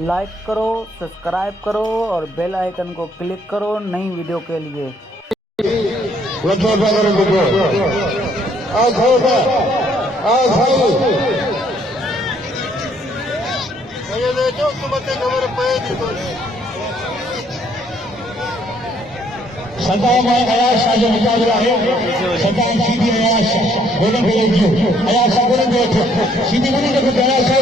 Like करो, subscribe करो और बेल आइकन को क्लिक करो नई वीडियो के लिए। सदाम अयाज शाह जो मुकाबला है, सदाम सीधी अयाज शाह बोलन के लिए अयाज शाह बोलन के लिए सीधी बोली के अयाज शाह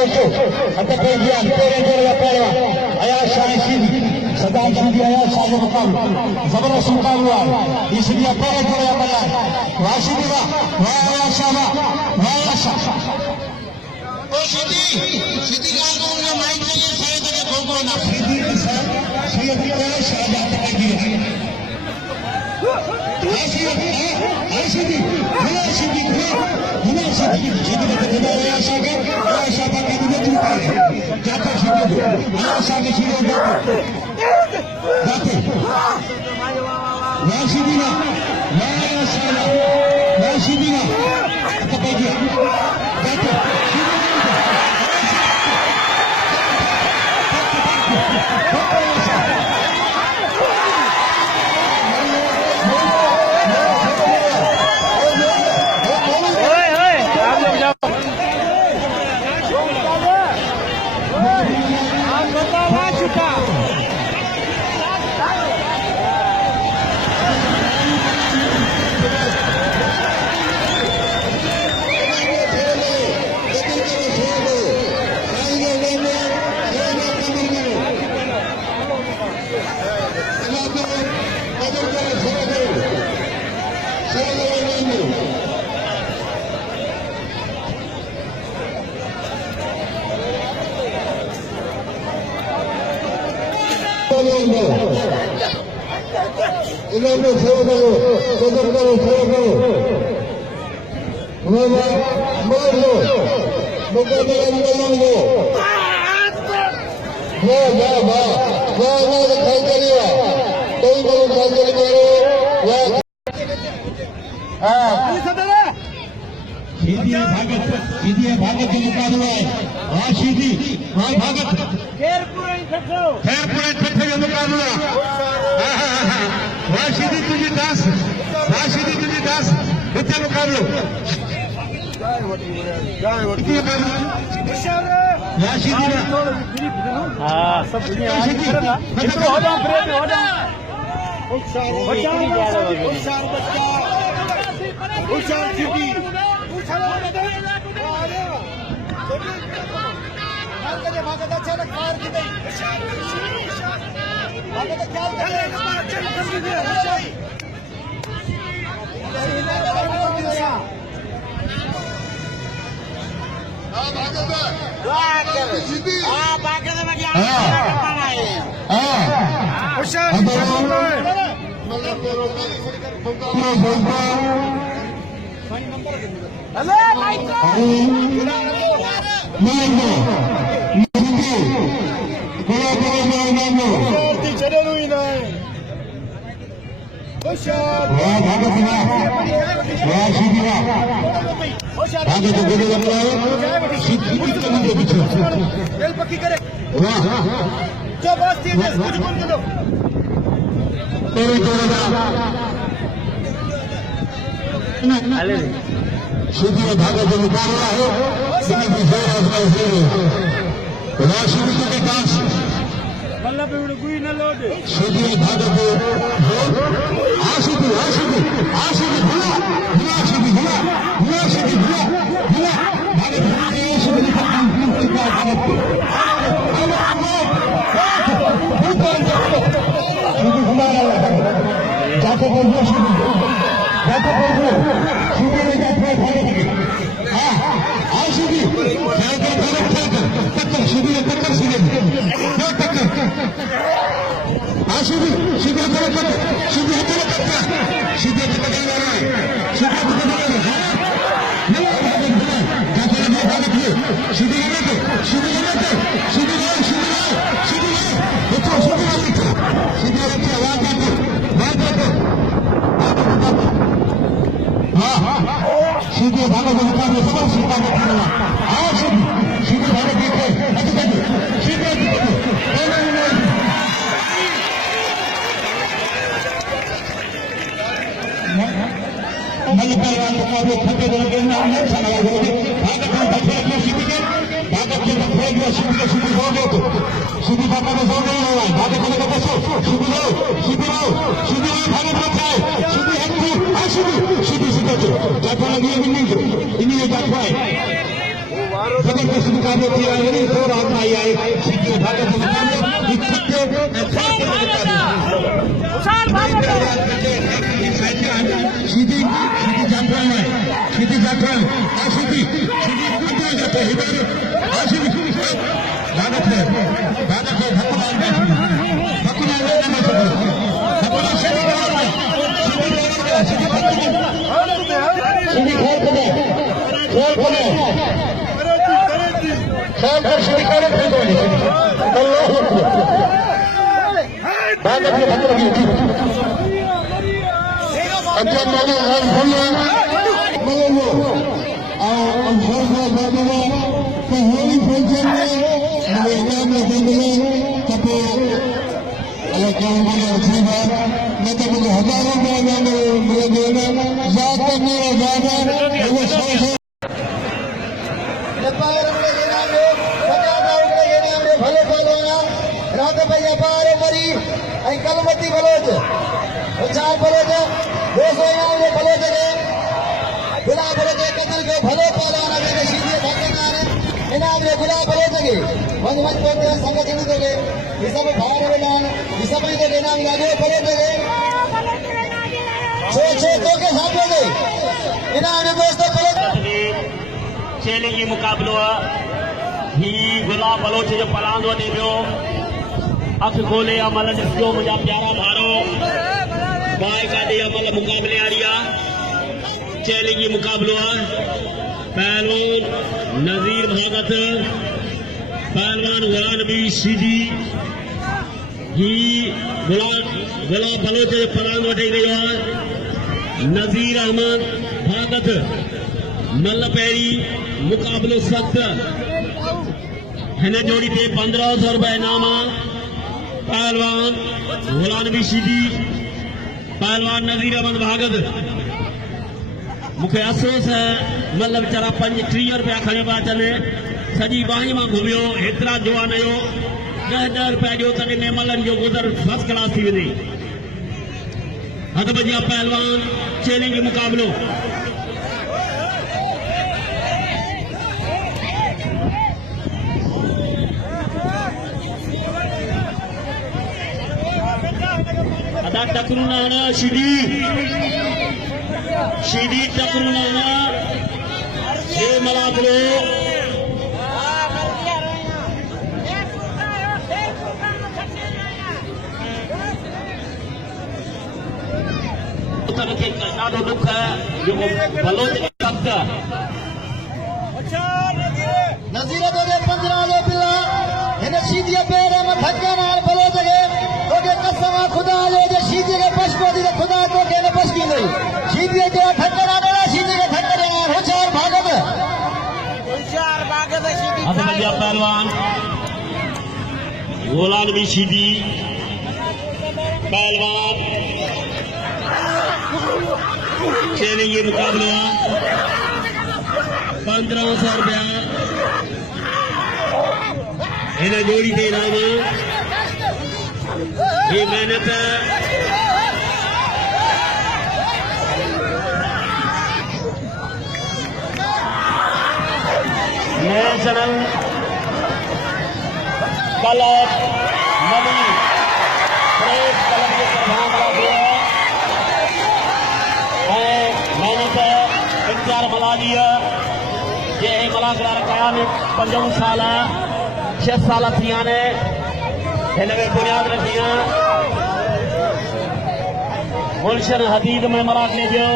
उठो अब तक दिया तेरे तेरे का पहलवान अयाज शाह सीधी सदाम सीधी अयाज शाह जो मुकाबला जबरदस्त मुकाबला है, इसलिए पहले तेरे का पहलवान वाशिदी वाह अयाज शाह वाह अयाज शाह ओ सीधी सीधी का बोलना माइक में सारे जगह बोलो ना सीधी सैयद अयाज शाह इन्होंने सेव करो, कदम करो, सेव करो, मार लो, मुकदमा निकाल लो, वाह वाह वाह वाह वाह दिखाई करिए, कोई कोई दिखाई करो, वाह हाँ सीधी भागत के मुकाबला है, हाँ सीधी हाँ भागत खैर पूरे इकट्ठे का मुकाबला, वाशिदी तुझी दास इतने मुकाबलो वाशिदी हाँ सब सीधी भागो जो मुकाबला है, राशिदी के विकास सीधी भागो को आशिदी आशिदी आशिदी भुला भुला सीधी भुला भुला सीधी भुला भुला भागो सीधी जाके बोलो सीधी जाके बोलो सीधी में जाके भागो हाँ हाँ सीधी जाके भागो टक्कर सीधी में टक्कर सीधे टक्कर हाँ सीधी सीधे टक्कर सीधे टक्कर सीधे टक्कर रहा है सीधे टक्कर रहा है जाके भागो सीधी में सीधी में सीधी में सीधी बच्चों सीधी सीधी रखिए आवाज आते हाँ सीधे भागो जो मुकाबले सब सीधा सीधे भागो देखे गया सीधी के सीधी सो गए तो सीधी भागा में सो नहीं हुआ भागे चले गए बसो सीधी लो भागे मत जाए सीधी हंसी सीधी सीधा चलो जाता लगी इन्हीं जाता है जबरदस्त मुकाबले किया है नहीं दो रात आई आए सीधी भागे तो मुकाबले दिखते सीधी जाता है सीधी जाता है सीधी जाते हैं भागत है भगवान कलमती बलोच चार बलोच 200 इनाम बलोच गुलाब बलोच कतल के भलो पहलवान आगे सीधे भागीदार इनाम गुलाब बलोच के मंज पोते संगठन तो के ये सब भार वेलान ये सब तो इनाम लागे बलोच के छे तो के साथ दे इनाम दोस्तों बलोच चैलेंज जी मुकाबलो ही गुलाब बलोच जो पलांदो दे पियो अख खोले अमल ॾिसजो मुंहिंजा प्यारा भारो बाए काॾे अमल मुक़ाबले वारी आहे चैलेंज मुक़ाबलो आहे पहलवान नज़ीर भागत पहलवान गुलमनाबी सीधी ही गुलाब बलोच जो पलांग वठी रहियो आहे नज़ीर अहमद भागत मल पहिरीं मुक़ाबलो सख़्त हिन जोड़ी ते 1500 रुपया इनाम आहे पहलवान गुलमनाबी सीधी पहलवान नज़ीर अहमद भागत मुखे अफ़सोस है मतलब बेचारा 35 रुपया खणी पिया अचनि सॼी बाही मां घुमियो हेतिरा जुआ न हुयो 10 रुपया ॾियो तॾहिं महिमलनि जो गुज़र फर्स्ट क्लास थी वेंदी हद बजिया पहलवान चैलेंज मुक़ाबलो अदा टकरूना sheedi टकरूना ये malakhre उतर के ॾाढो दुख है जो बलोच सख्त नज़ीर तो 15 जो पिला हिन सीधी पेर में धक्का नाल बलोच के तोके कसम खुदा जो जे सीधी के पछको दी खुदा तोके ने पछकी नहीं सीधी जो धक्का ना देना सीधी के धक्का देना होशियार भागत सीधी हद बजिया पहलवान गुलमनाबी सीधी पहलवान चैलेंज ये मुकाबला 1500 रुपया इन जोड़ी के इनाम ये मेहनत नेशनल बलोच नबी प्रेस कलम के प्रधान मेहनत इख्तियार मलाजी जे malakhre कया में 5 साल 6 साल थी ने हिन में बुनियाद रखी गुलशन hadid में malakhre जो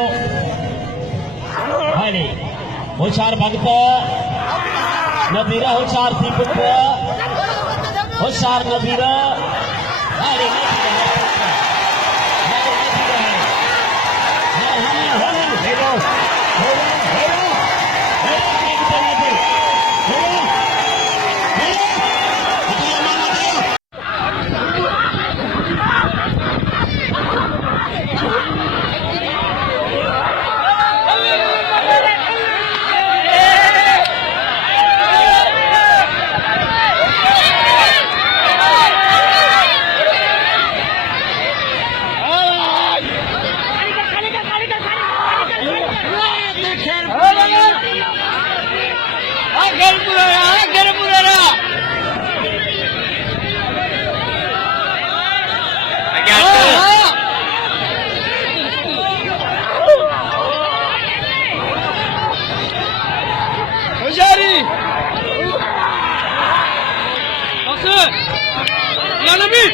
हाणे होशियार भगत नज़ीर होशियार थी पुट होशियार नज़ीर हाणे गुलनाबी